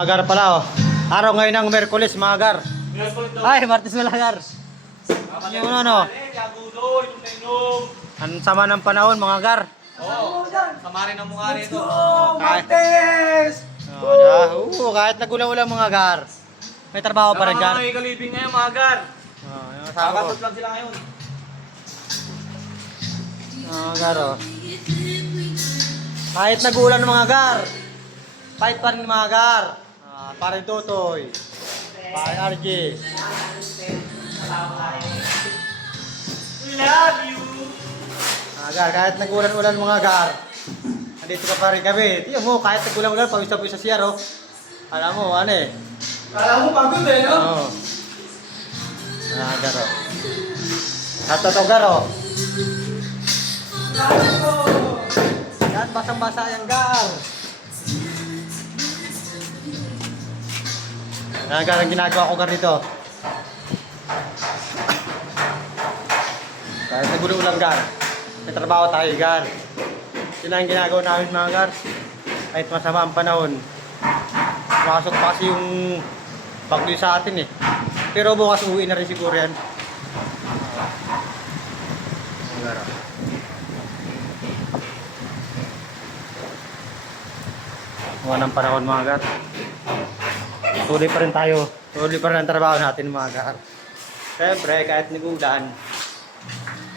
Agar pala oh. Araw ngayon ng Merkulis, mga agar. Ay, Martes wala agar. Yung ano? Ang sama ng panahon, mga agar. Oo. Sama rin ang mukha nito. Martes! Kahit nagula-ula mga agar. May trabaho pa rin dyan. Mga kalibing ngayon, mga agar. Yung asawa ko. Kakatot lang sila ngayon. Mga agar oh. Kahit nagulan mga agar. Fight pa rin mga agar. Pare Totoy. Pare RJ. Love you. Agar, kahit nagulan-ulan mga agar. Andito ka pa rin kami. Tiyan mo, kahit nagulan-ulan, pawis-pawis sa siyar oh. Alam mo, ano eh. Kala mo pagod eh, no? Oo. Agar oh. At ito agar oh. Yan, basang-basa yung gar. Agar, ang ginagawa ko gar dito. Kahit nagulan-ulan gar. May trabaho tayo gar. Yun ang ginagawa namin mga gar. Kahit masama ang panahon. Masok pa kasi yung bagyo sa atin eh. Pero bukas uwi na rin siguro yan. Agar oh. Mga ng panahon mga gar. Tuloy pa rin tayo. Tuloy pa rin ang trabaho natin mga gar. Siyempre kahit nagulan,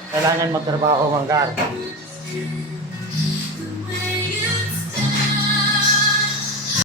kailangan magtrabaho mga gar.